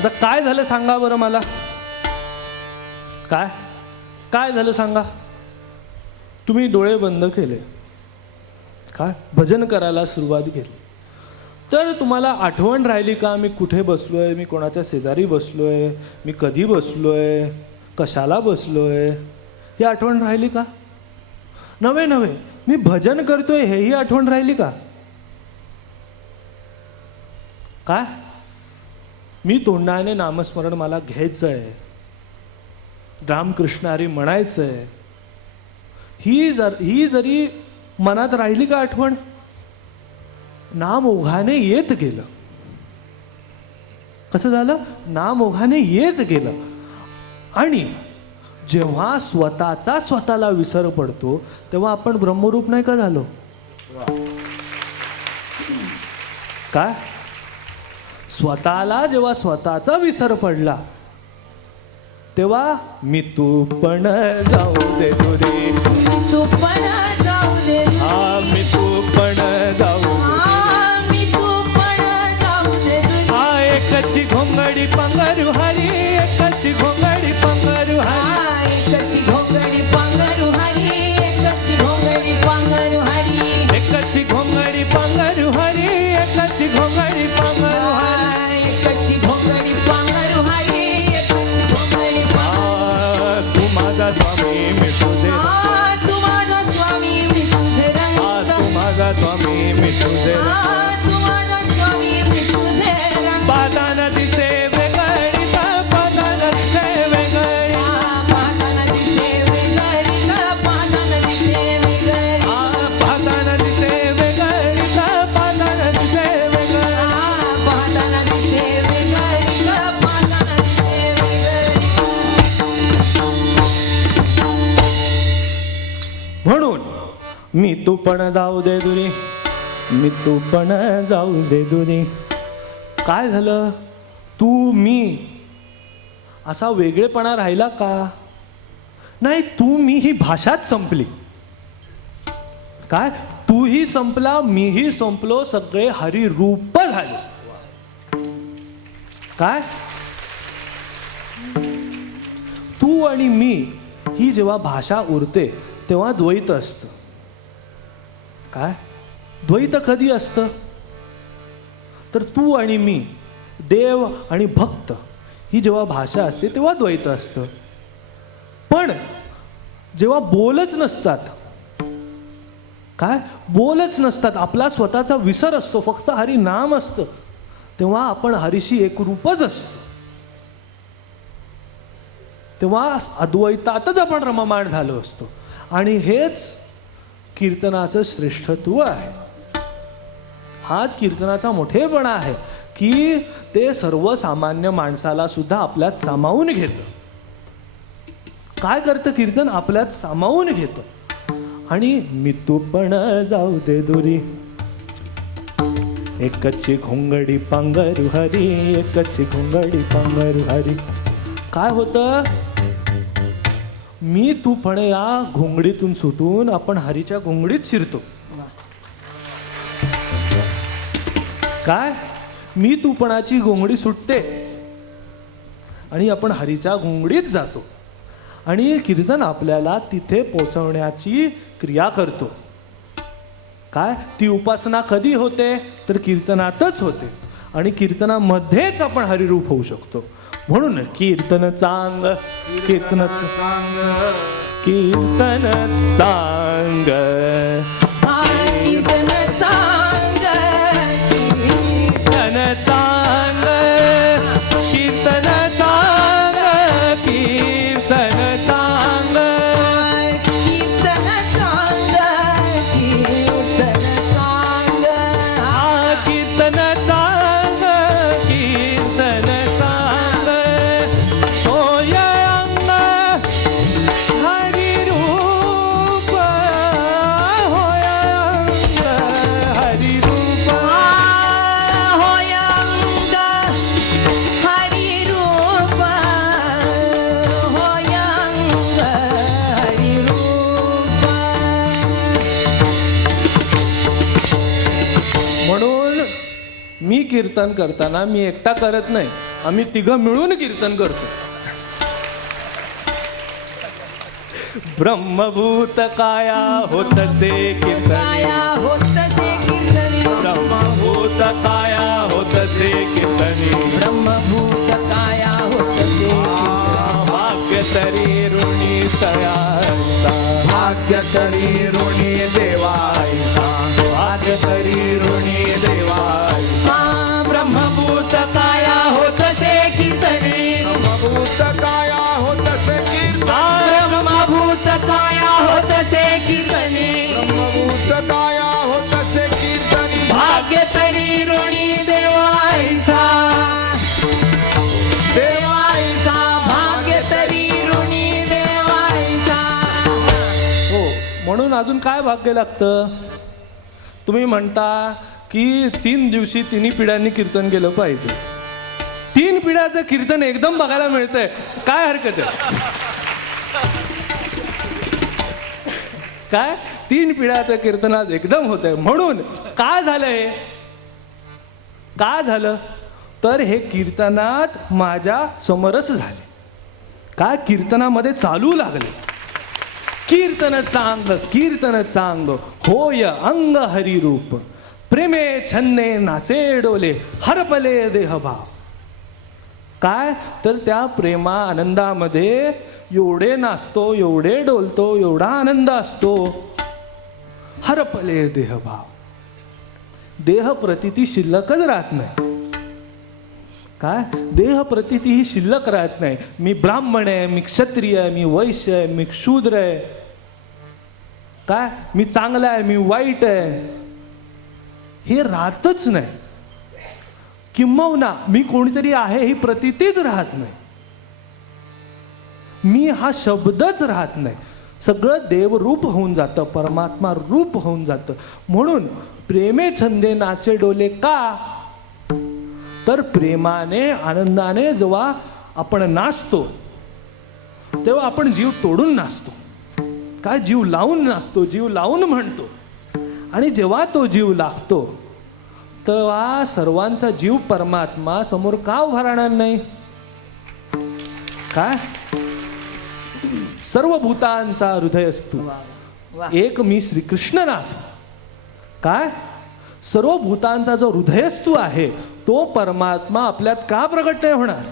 आता काय झालं सांगा बरं मला. काय काय झालं सांगा. तुम्ही डोळे बंद केले, काय भजन करायला सुरुवात केली, तर तुम्हाला आठवण राहिली का मी कुठे बसलोय, मी कोणाच्या शेजारी बसलोय, मी कधी बसलोय, कशाला बसलोय, ही आठवण राहिली का. नव्हे नव्हे, मी भजन करतोय हेही आठवण राहिली का. काय मी तोंडाने नामस्मरण मला घ्यायचंय, रामकृष्ण हरी म्हणायचंय, ही जरी मनात राहिली का आठवण. नाम ओघाने येत गेलं. कसं झालं, नाम ओघाने येत गेलं. आणि जेव्हा स्वतःला विसर पडतो तेव्हा आपण ब्रह्मरूप नाही का झालो. काय स्वतःला जेव्हा स्वतःचा विसर पडला तेव्हा मी तू पण जाऊ दे दुरी, तू पण जाऊ दे, हा मी तू पण जाऊ दे, मी तू पण जाऊ दे, हा एकची घोंगडी पंगरू हरी, एकची घोंगडी पंगरू हरी, एकची घोंगडी पांघरू हरी, एकची घोंगडी पांघरू हरी, एकची घोंगडी पंगरू हरी, एकची घोंगडी पंगरू हरी, एकची घोंगडी पांघरू हरी, एकची घोंगडी तू माझा स्वामी मी तुझे, तू माझा स्वामी मी तुझे रंग, तू माझा स्वामी मी तुझे, तू माझा स्वामी मी तुझे रंग, पादान दिसे वेगळी, पादान दिसे वेगळी, पादान दिसे वेगळी, पादान दिसे वेगळी, पादान दिसे वेगळी, पादान दिसे वेगळी, पादान दिसे वेगळी, पादान दिसे वेगळी. म्हणून मी तू पण जाऊ दे दुरी, मी तू पण जाऊ दे दुरी. काय झालं, तू मी असा वेगळेपणा राहिला का. नाही, तू मी ही भाषाच संपली. काय तूही संपला, मीही संपलो, सगळे हरिरूप झाले. काय तू आणि मी ही जेव्हा भाषा उरते तेव्हा द्वैत असतं. काय द्वैत कधी असतं, तर तू आणि मी, देव आणि भक्त ही जेव्हा भाषा असते तेव्हा द्वैत असतं. पण जेव्हा बोलच नसतात, काय बोलच नसतात, आपला स्वतःचा विसर असतो, फक्त हरी नाम असतं, तेव्हा आपण हरीशी एकरूपच असतो. तेव्हा अद्वैतातच आपण रममाण झालो असतो. आणि हेच कीर्तनाचं श्रेष्ठत्व आहे. हाच कीर्तनाचा मोठेपणा आहे की ते सर्वसामान्य माणसाला सुद्धा आपल्यात सामावून घेतं. काय करतं कीर्तन, आपल्यात सामावून घेतं. आणि मी तू पण जाऊ दे दुरी, एकची घोंगडी पांघरू हरी, एकची घोंगडी पांघरू हरी. काय होतं, मी तू पण या घोंगडीतून सुटून आपण हरीच्या घोंगडीत शिरतो. काय मी तूपणाची घोंगडी सुटते आणि आपण हरीच्या घोंगडीत जातो. आणि कीर्तन आपल्याला तिथे पोचवण्याची क्रिया करतो. काय ती उपासना कधी होते, तर कीर्तनातच होते. आणि कीर्तनामध्येच आपण हरिरूप होऊ शकतो. म्हणून कीर्तन चांग, कीर्तन चांग, कीर्तन चांग, कीर्तन चांग, कीर्तन चांग, कीर्तन चांग, कीर्तन चांग, कीर्तन चांग, कीर्तन चांग, कीर्तन चांग, कीर्तन चांग, होय अंग हरिरूप, होय अंग हरिरूप, होय अंग हरिरूप, होय अंग हरिरूप. म्हणून मी कीर्तन करताना मी एकटा करत नाही, आम्ही तिघं मिळून कीर्तन करतो. ब्रह्मभूत काया होतसे कीर्तनी, काया होतसे कीर्तनी, ब्रह्मभूत काया होतसे कीर्तनी, ब्रह्मभूत काया होतसे भाग्य तरी ऋणी तयाचा, भाग्य तरी ऋणी देवायचा, भाग्य तरी ऋणी देवाचा. ब्रह्मभूत काया होतसे कीर्तनी, ब्रह्मभूत काया होतसे कीर्तनी, ब्रह्मभूत काया होतसे कीर्तनी, ब्रह्मभूत काया होतसे कीर्तनी, भाग्य तरी ऋणी देवायचा, देवायचा भाग्य तरी ऋणी देवायचा. हो, म्हणून अजून काय भाग्य लागतं? तुम्ही म्हणता की 3 दिवशी 3 पिढ्यांनी कीर्तन केलं पाहिजे. 3 पिढ्याचं कीर्तन एकदम बघायला मिळतंय, काय हरकत आहे? काय 3 पिढ्याचं कीर्तन आज एकदम होत आहे. म्हणून काय झालं हे? काय झालं तर हे कीर्तनात माझ्या समरस झाले. काय कीर्तनामध्ये चालू लागले. कीर्तन चांग होय अंग हरिरूप, प्रेमे छन्ने नाचे डोले हरपले देहभाव. काय तर त्या प्रेमा आनंदामध्ये एवढे नाचतो, एवढे डोलतो, एवढा आनंद असतो, हरपले देहभाव. देह प्रतिती शिल्लकच राहत नाही. काय देह प्रतिती ही शिल्लक राहत नाही. मी ब्राह्मण आहे, मी क्षत्रिय आहे, मी वैश्य आहे, मी शूद्र आहे, काय मी चांगला आहे, मी वाईट आहे, हे राहतच नाही. किंबहुना मी कोणीतरी आहे ही प्रतितीच राहत नाही. मी हा शब्दच राहत नाही. सगळं देवरूप होऊन जातं, परमात्मा रूप होऊन जातं. म्हणून प्रेमे छंदे नाचे डोले का? तर प्रेमाने आनंदाने जेव्हा आपण नाचतो तेव्हा आपण जीव तोडून नाचतो. काय जीव लावून नाचतो, जीव लावून म्हणतो. आणि जेव्हा तो जीव लागतो तेव्हा सर्वांचा जीव परमात्मा समोर का उभा राहणार नाही? काय सर्व भूतांचा हृदय असतो एक मी श्रीकृष्ण नाथ. काय सर्व भूतांचा जो हृदयस्तू आहे तो परमात्मा आपल्यात का प्रकट नाही होणार?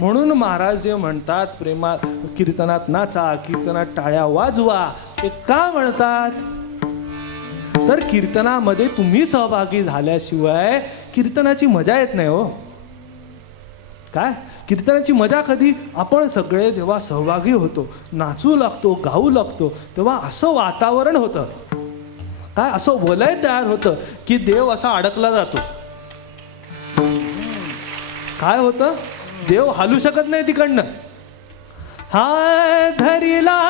म्हणून महाराज जे म्हणतात प्रेमा कीर्तनात नाचा, कीर्तनात टाळ्या वाजवा, ते का म्हणतात? तर कीर्तनामध्ये तुम्ही सहभागी झाल्याशिवाय कीर्तनाची मजा येत नाही हो. काय कीर्तनाची मजा कधी? आपण सगळे जेव्हा सहभागी होतो, नाचू लागतो, गाऊ लागतो, तेव्हा असं वातावरण होतं, काय असं वलय तयार होतं की देव असा अडकला जातो. काय होतं? देव हालू शकत नाही तिकडनं. हा धरिला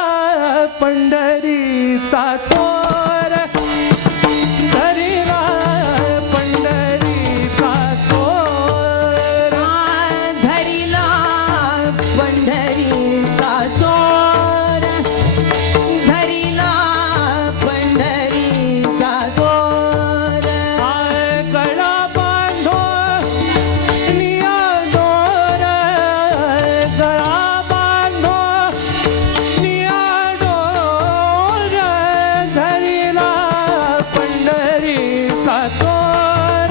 पंढरीचा चोर, धरिला पंढरीचा चोर, धरिला पंढरीचा चोर, धरिला पंढरीचा चोर. गळा बांधो निया दोर, गळा बांधो निया दोर, धरिला पंढरीचा चोर,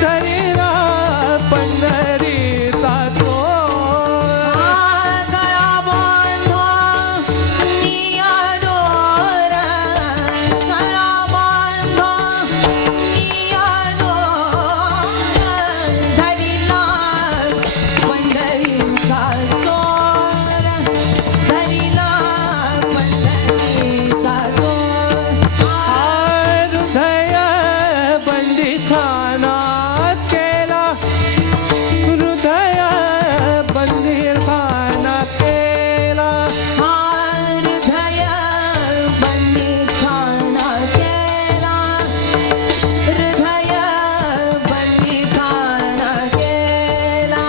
धरिला पंढरीचा चोर. गळा बांधो निया दोर, गळा बांधो निया दोर, धरिला पंढरीचा चोर, धरिला पंढरीचा चोर. हृदय बंदिखाना केला, हृदय बंदिखाना केला, हृदय बंदिखाना केला, हृदय बंदिखाना केला.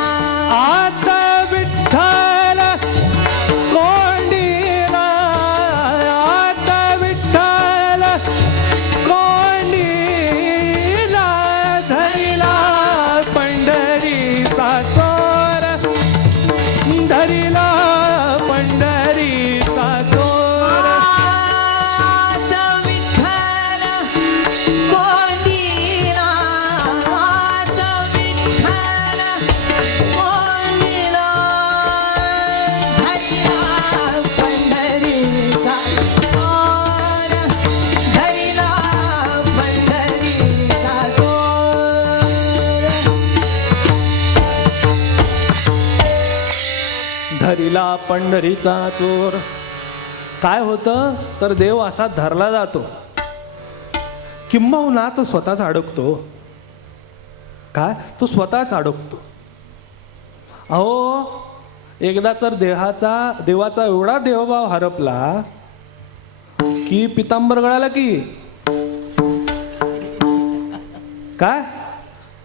आता विठ्ठल कोंडीला, आता विठ्ठल कोंडीला पहिला पंढरीचा चोर. काय होतं तर देव असा धरला जातो, किंबहुना तो स्वतःच अडकतो. काय तो स्वतःच अडकतो. अहो एकदा तर देवाचा एवढा देवभाव हरपला की पितांबर गळाला की काय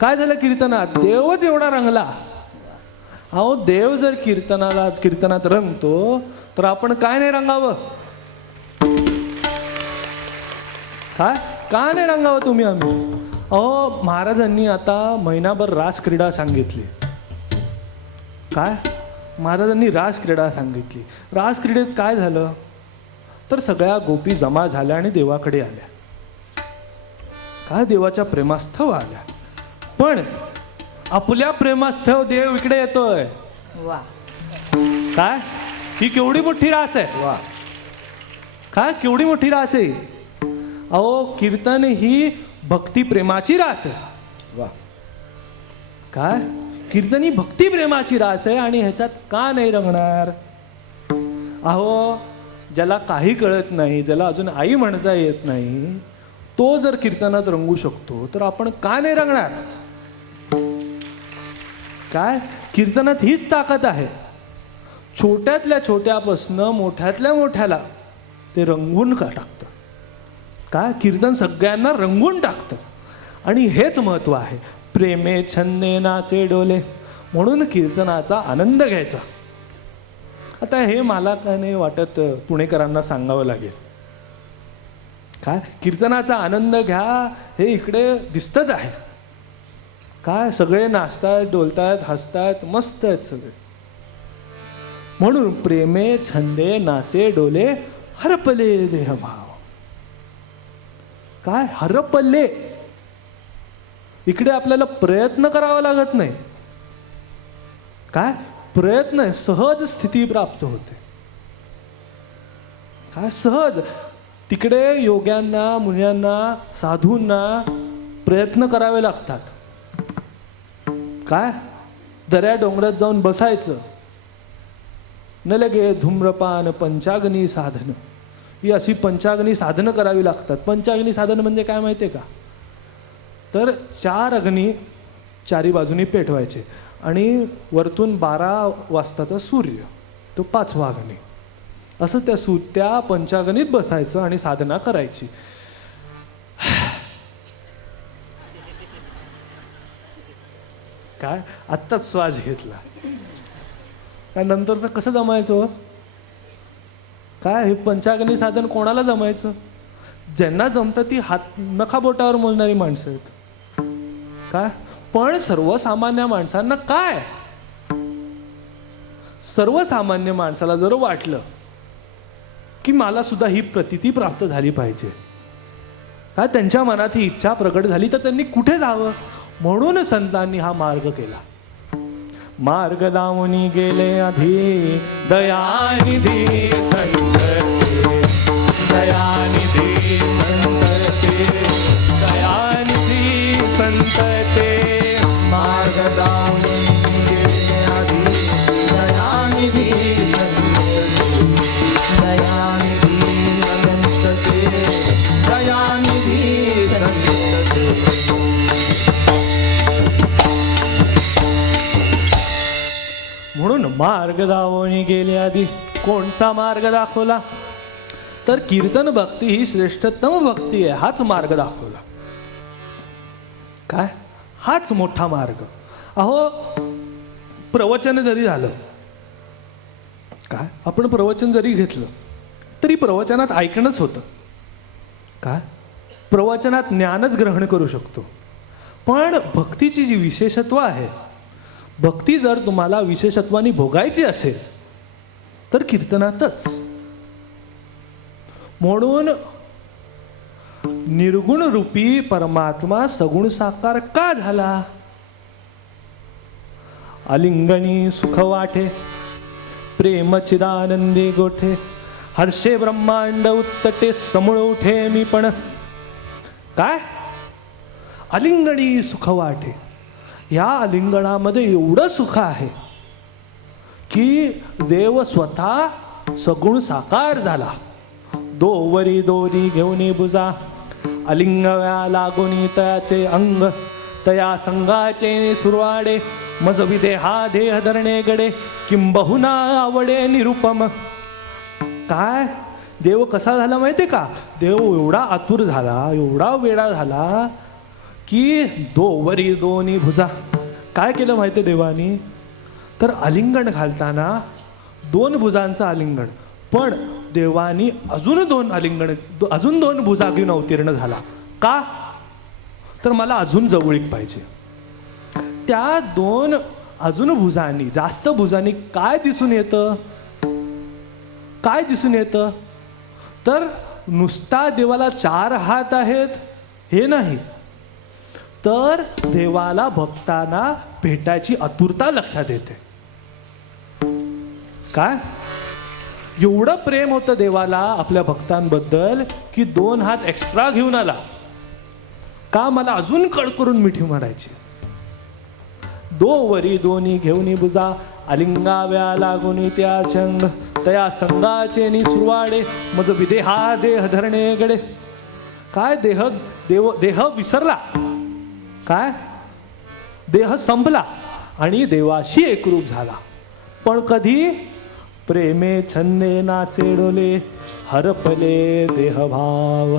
काय झालं कीर्तनात, देवच एवढा रंगला. अहो देव जर कीर्तनात रंगतो तर आपण काय नाही रंगावं? काय नाही रंगावं तुम्ही आम्ही? अहो महाराजांनी आता महिनाभर रास क्रीडा सांगितली. काय महाराजांनी रास क्रीडा सांगितली. रास क्रीडेत काय झालं तर सगळ्या गोपी जमा झाल्या आणि देवाकडे आल्या. काय देवाच्या प्रेमास्थव आल्या. पण आपल्या प्रेमास्थव देव इकडे येतोय. वा. काय ही केवढी मोठी रास आहे. वा. काय केवढी मोठी रास आहे. अहो कीर्तन ही भक्ती प्रेमाची रास आहे. वा. काय कीर्तन ही भक्ती प्रेमाची रास आहे आणि ह्याच्यात का नाही रंगणार? अहो ज्याला काही कळत नाही, ज्याला अजून आई म्हणता येत नाही, तो जर कीर्तनात रंगू शकतो तर आपण का नाही रंगणार? काय कीर्तनात हीच ताकद आहे. छोट्यातल्या छोट्यापासनं मोठ्यातल्या मोठ्याला ते रंगवून टाकतं. काय कीर्तन सगळ्यांना रंगवून टाकतं. आणि हेच महत्व आहे. प्रेमे छंदे नाचे डोले, म्हणून कीर्तनाचा आनंद घ्यायचा. आता हे मला काय नाही वाटत पुणेकरांना सांगावं लागेल. काय कीर्तनाचा आनंद घ्या हे इकडे दिसतच आहे. काय सगळे नाचतायत, डोलतायत, हसतायत, मस्त आहेत सगळे. म्हणून प्रेमे छंदे नाचे डोले हरपले देहभाव. काय हरपले. इकडे आपल्याला प्रयत्न करावा लागत नाही. काय प्रयत्न सहज स्थिती प्राप्त होते. काय सहज. तिकडे योग्यांना, मुन्यांना, साधूंना प्रयत्न करावे लागतात. काय दऱ्या डोंगरात जाऊन बसायचं, न लगे धूम्रपान पंचाग्नी साधन, ही अशी पंचाग्नी साधनं करावी लागतात. पंचाग्नी साधन म्हणजे काय माहिती आहे का? तर 4 अग्नी चारी बाजूनी पेटवायचे आणि वरतून 12 वाजताचा सूर्य, तो 5वा अग्नी, असं त्या पंचाग्नीत बसायचं आणि साधना करायची. काय आत्ताच श्वास घेतला. काय नंतरचं कसं जमायचं? काय हे पंचाग्नी साधन कोणाला जमायचं? ज्यांना जमतं ती नखाबोटावर मोजणारी माणसं आहेत. काय पण सर्वसामान्य माणसांना काय? सर्वसामान्य माणसाला जर वाटलं की मला सुद्धा ही प्रतीती प्राप्त झाली पाहिजे, काय त्यांच्या मनात ही इच्छा प्रकट झाली, तर त्यांनी कुठे जावं? म्हणून संतांनी हा मार्ग केला. मार्ग दावणी गेले आधी दयानिधी संतते, दयानिधी संतते, दयानिधी संतते. मार्ग दावणी गेले आधी दयानिधी संतते, दयानिधी संतते, दयानिधी संतते. म्हणून मार्ग दावणी गेले आधी. कोणचा मार्ग दाखवला? तर कीर्तन भक्ती ही श्रेष्ठतम भक्ती आहे, हाच मार्ग दाखवला. काय हाच मोठा मार्ग. अहो प्रवचन जरी झालं, काय आपण प्रवचन जरी घेतलं तरी प्रवचनात ऐकणंच होतं. काय प्रवचनात ज्ञानच ग्रहण करू शकतो. पण भक्तीची जी विशेषत्व आहे, भक्ती जर तुम्हाला विशेषत्वाने भोगायची असेल तर कीर्तनातच. म्हणून निर्गुण रूपी परमात्मा सगुण साकार का झाला? आलिंगणी सुख वाटे, प्रेम चिदानंदी गोठे, हर्षे ब्रह्मांड उत्तटे, समूळ उठे मी पण. काय आलिंगणी सुख वाटे. या आलिंगणामध्ये एवढं सुख आहे की देव स्वतः सगुण साकार झाला. दोवरी दोरी घेऊनी बुजा, अलिंगव्या लागोनी तयाचे अंग, तया संगाचे सुरवाडे, मज विदेहा देह धरणे गडे, किंबहुना आवडे निरुपम. काय देव कसा झाला माहितीये का? देव एवढा आतुर झाला, एवढा वेडा झाला की दोवरी दोन्ही भुजा. काय केलं माहितीये देवानी? तर आलिंगन घालताना 2 भुजांचं आलिंगन, पण देवानी अजून 2 भुजा घेऊन अवतीर्ण झाला. का? तर मला अजून जवळीक पाहिजे. त्या 2 अजून भुजांनी, जास्त भुजांनी काय दिसून येतं? काय दिसून येतं? तर नुसता देवाला 4 हात आहेत हे नाही, तर देवाला भक्तांना भेटायची आतुरता लक्षात येते. काय एवढं प्रेम होतं देवाला आपल्या भक्तांबद्दल की 2 हात एक्स्ट्रा घेऊन आला. का? मला अजून कड करून मिठी मारायची. दोवरी दोन्ही घेऊनी बुजा, अलिंगाव्या लागोनी त्या चंग, तया संगाचे निसुरवाडे, मज विदेहा देह धरणे गडे. काय देह विसरला. काय? देह संपला आणि देवाशी एकरूप झाला. पण कधी? प्रेमे छन्ने नाचे डोले, हरपले देहभाव.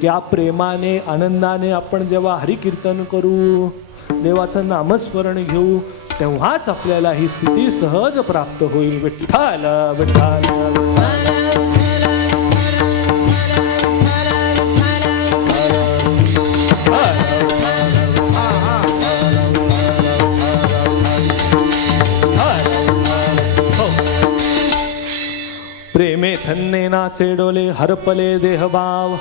त्या प्रेमाने आनंदाने आपण जेव्हा हरिकीर्तन करू, देवाचं नामस्मरण घेऊ, तेव्हाच आपल्याला ही स्थिती सहज प्राप्त होईल. विठ्ठल विठ्ठल. प्रेमे छन्ने नाचे डोले, हरपले देहभाव.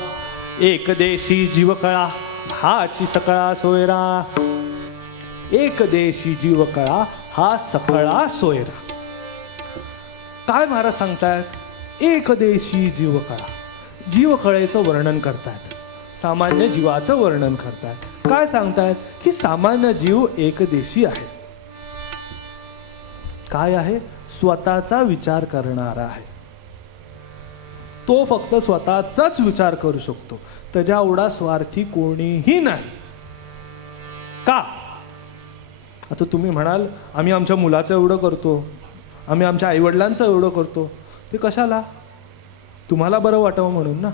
एक देशी जीवकळा हाची सकळा सोयरा. एक देशी जीवकळा हा सकळा सोयरा. काय महाराज सांगतायत? एक देशी जीवकळा. जीवकळेचं वर्णन करतायत, सामान्य जीवाचं वर्णन करतायत. काय सांगतायत? की सामान्य जीव एक देशी आहे. काय आहे? स्वतःचा विचार करणारा आहे. तो फक्त स्वतःचाच विचार करू शकतो, त्याच्या एवढा स्वार्थी कोणीही नाही. का? आता तुम्ही म्हणाल आम्ही आमच्या मुलाचं एवढं करतो, आम्ही आमच्या आईवडिलांचं एवढं करतो. ते कशाला? तुम्हाला बरं वाटावं म्हणून ना.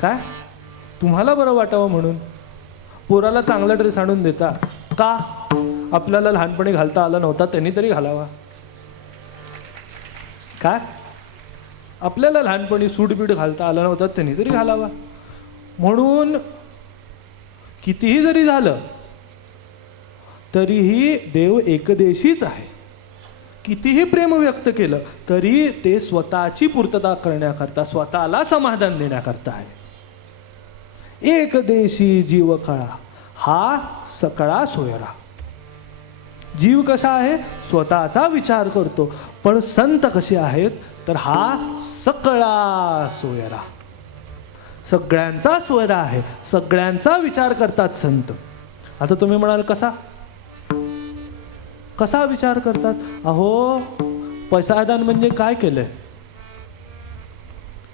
काय? तुम्हाला बरं वाटावं म्हणून. पोराला चांगला ड्रेस आणून देता. का? आपल्याला लहानपणी घालता आला नव्हता, त्यांनी तरी घालावा. काय? आपल्याला लहानपणी सूटबीट घालता आला नव्हता, त्यांनी तरी घालावा. म्हणून कितीही जरी झालं तरीही देव एकदेशीच आहे. कितीही प्रेम व्यक्त केलं तरी ते स्वतःची पूर्तता करण्याकरता, स्वतःला समाधान देण्याकरता आहे. एकदेशी जीवकळा हा सकळा सोयरा. जीव कसा आहे? स्वतःचा विचार करतो. पण संत कसे आहेत? तर हा सकळा सोयरा, सगळ्यांचा सोयरा आहे. सगळ्यांचा विचार करतात संत. आता तुम्ही म्हणाल कसा? कसा विचार करतात? अहो, पैसादान म्हणजे काय केलंय?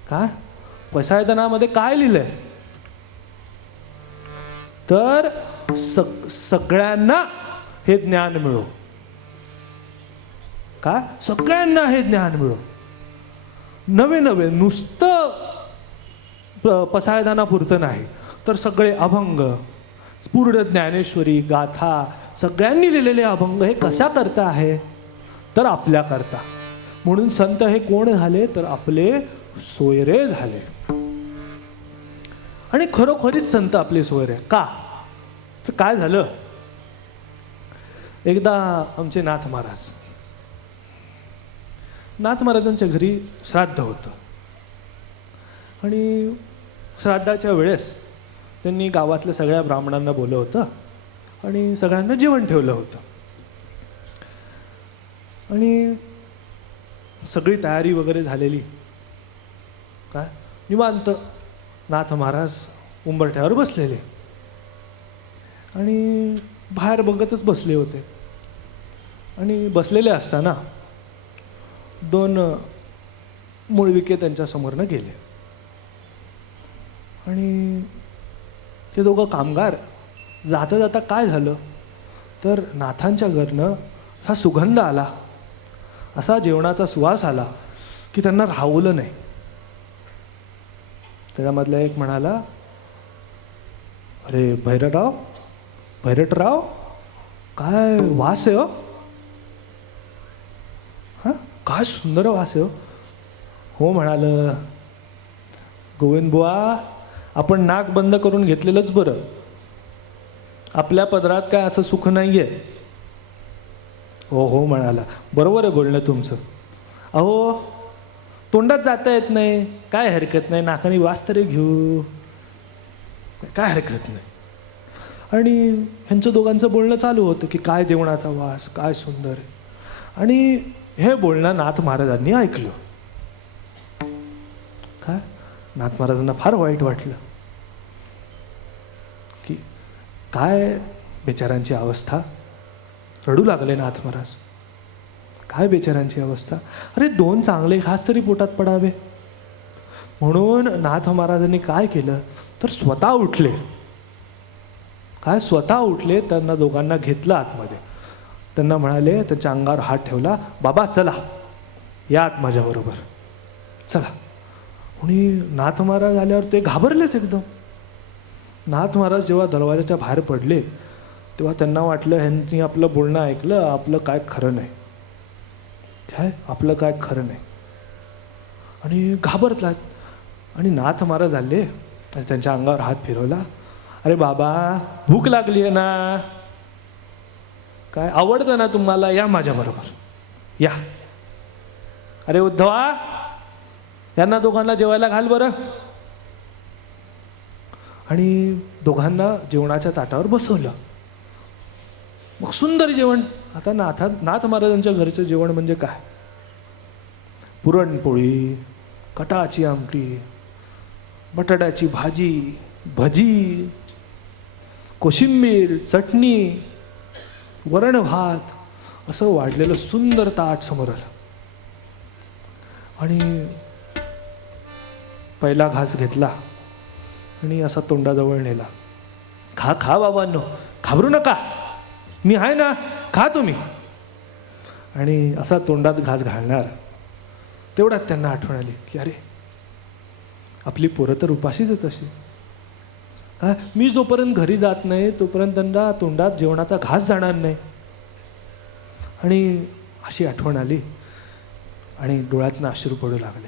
काय? पैसादानामध्ये काय लिहिलंय? तर सगळ्यांना हे ज्ञान मिळो. काय? सगळ्यांना हे ज्ञान मिळो. नवे नवे नुसतं पसायदानापुरतं नाही, तर सगळे अभंग, पूर्ण ज्ञानेश्वरी गाथा, सगळ्यांनी लिहिलेले अभंग हे कशा करता आहे? तर आपल्या करता. म्हणून संत हे कोण झाले? तर आपले सोयरे झाले. आणि खरोखरीच संत आपले सोयरे. का? तर काय झालं? एकदा आमचे नाथ महाराजांच्या घरी श्राद्ध होतं. आणि श्राद्धाच्या वेळेस त्यांनी गावातल्या सगळ्या ब्राह्मणांना बोलवलं होतं आणि सगळ्यांना जेवण ठेवलं होतं. आणि सगळी तयारी वगैरे झालेली. काय? निवांत नाथ महाराज उंबरठ्यावर बसलेले आणि बाहेर बघतच बसले होते. आणि बसलेले असताना दोन मुळविके त्यांच्यासमोरनं गेले आणि ते दोघं कामगार जाता जाता काय झालं तर नाथांच्या घरनं असा सुगंध आला, असा जेवणाचा सुवास आला की त्यांना राहवलं नाही. त्याच्यामधला एक म्हणाला, अरे भैरटराव काय वास आहे हो, हां काय सुंदर वास आहे हो. म्हणालं, गोविंद बुवा आपण नाक बंद करून घेतलेलंच बरं, आपल्या पदरात काय असं सुख नाही आहे. हो म्हणाला, बरोबर आहे बोलणं तुमचं. अहो तोंडात जाता येत नाही, काय हरकत नाही, नाकाने वास तरी घेऊ, काय हरकत नाही. आणि ह्यांचं दोघांचं बोलणं चालू होतं की काय जेवणाचा वास, काय सुंदर आहे. आणि हे बोलणं नाथ महाराजांनी ऐकलं. काय नाथ महाराजांना फार वाईट वाटलं की काय बेचारांची अवस्था. रडू लागले नाथ महाराज, काय बेचारांची अवस्था. अरे दोन चांगले घास तरी पोटात पडावे. म्हणून नाथ महाराजांनी काय केलं तर स्वतः उठले. काय स्वतः उठले, त्यांना दोघांना घेतलं आतमध्ये. त्यांना म्हणाले, त्यांच्या अंगावर हात ठेवला, बाबा चला या आत माझ्याबरोबर चला. आणि नाथ महाराज आल्यावर ते घाबरलेच एकदम. नाथ महाराज जेव्हा दरवाजाच्या बाहेर पडले तेव्हा त्यांना वाटलं ह्यांनी आपलं बोलणं ऐकलं, आपलं काय खरं नाही, काय आपलं काय खरं नाही. आणि घाबरलात. आणि नाथ महाराज आले आणि त्यांच्या अंगावर हात फिरवला. अरे बाबा भूक लागली आहे ना, काय आवडतं ना तुम्हाला, या माझ्याबरोबर या. अरे उद्धवा यांना दोघांना जेवायला घाल बरं. आणि दोघांना जेवणाच्या ताटावर बसवलं. मग सुंदर जेवण. आता नाथ महाराजांच्या घरचं जेवण म्हणजे काय, पुरणपोळी, कटाची आमटी, बटाट्याची भाजी, भजी, कोशिंबीर, चटणी, वरण भात, असं वाढलेलं सुंदर ताट समोर आलं. आणि पहिला घास घेतला आणि असा तोंडाजवळ नेला. खा खा बाबांनो, घाबरू नका, मी आहे ना, खा तुम्ही. आणि असा तोंडात घास घालणार तेवढ्यात त्यांना आठवण आली की अरे आपली पोरं तर उपाशीच आहेत अशी. मी जोपर्यंत घरी जात नाही तोपर्यंत त्यांना तोंडात जेवणाचा घास जाणार नाही. आणि अशी आठवण आली आणि डोळ्यातनं अश्रू पडू लागले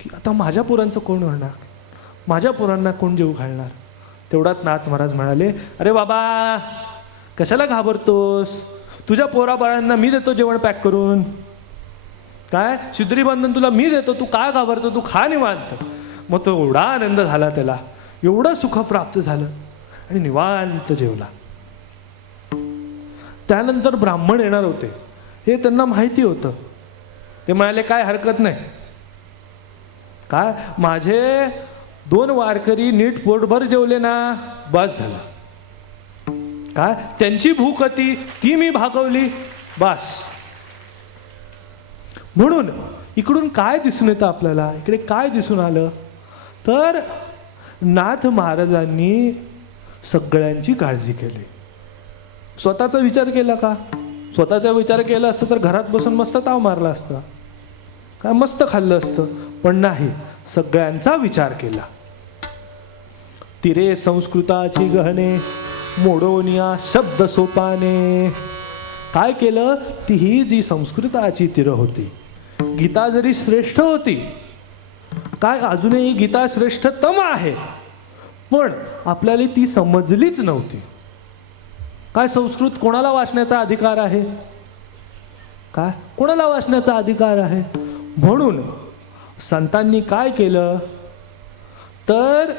की आता माझ्या पोरांचं कोण होणार, माझ्या पोरांना कोण जेवू घालणार. तेवढ्यात नाथ महाराज म्हणाले, अरे बाबा कशाला घाबरतोस, तुझ्या पोराबाळांना मी देतो जेवण पॅक करून. काय शुद्री बंधन तुला मी देतो, तू काय घाबरतो, तू खा निवांत. मग तो एवढा आनंद झाला, त्याला एवढं सुख प्राप्त झालं आणि निवांत जेवला. त्यानंतर ब्राह्मण येणार होते हे त्यांना माहिती होतं. ते म्हणाले काय हरकत नाही, काय माझे 2 वारकरी नीट पोटभर जेवले ना बस झालं. काय त्यांची भूक होती ती मी भागवली बस. म्हणून इकडून काय दिसून येतं आपल्याला, इकडे काय दिसून आलं तर नाथ महाराजांनी सगळ्यांची काळजी केली. स्वतःचा विचार केला का, स्वतःचा विचार केला असतं तर घरात बसून मस्त ताव मारला असता, काय मस्त खाल्लं असतं. पण नाही, सगळ्यांचा विचार केला. तिरे संस्कृताची गहने मोडोनिया शब्द सोपाने. काय केलं, ती ही जी संस्कृताची तीर होती, गीता जरी श्रेष्ठ होती, काय अजूनही गीता श्रेष्ठतम आहे, पण आपल्याला ती समजलीच नव्हती. काय संस्कृत कोणाला वाचण्याचा अधिकार आहे, काय कोणाला वाचण्याचा अधिकार आहे. म्हणून संतांनी काय केलं तर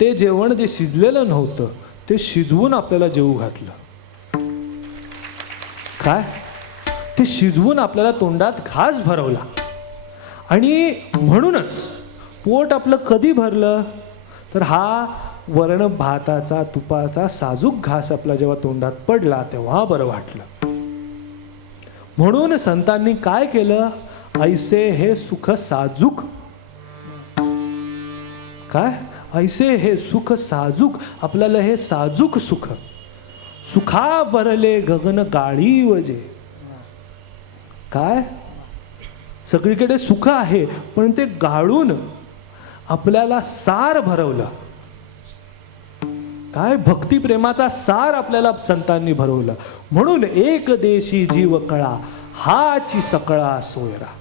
ते जेवण जे शिजलेलं नव्हतं ते शिजवून आपल्याला जेवू घातलं. काय ते शिजवून आपल्याला तोंडात घास भरवला. आणि म्हणूनच पोट आपलं कधी भरलं तर हा वरण भाताचा तुपाचा साजूक घास आपला जेव्हा तोंडात पडला तेव्हा बरं वाटलं. म्हणून संतांनी काय केलं, ऐसे हे सुख साजूक, काय ऐसे हे सुख साजूक, आपल्याला हे साजूक सुख, सुखा भरले गगन गाळी वजे. काय सगळीकडे सुख आहे पण ते गाळून आपल्याला सार भरवलं. काय भक्तिप्रेमाचा सार आपल्याला संतांनी भरवलं. म्हणून एक देशी जीव कळा हाची सकळा सोयरा.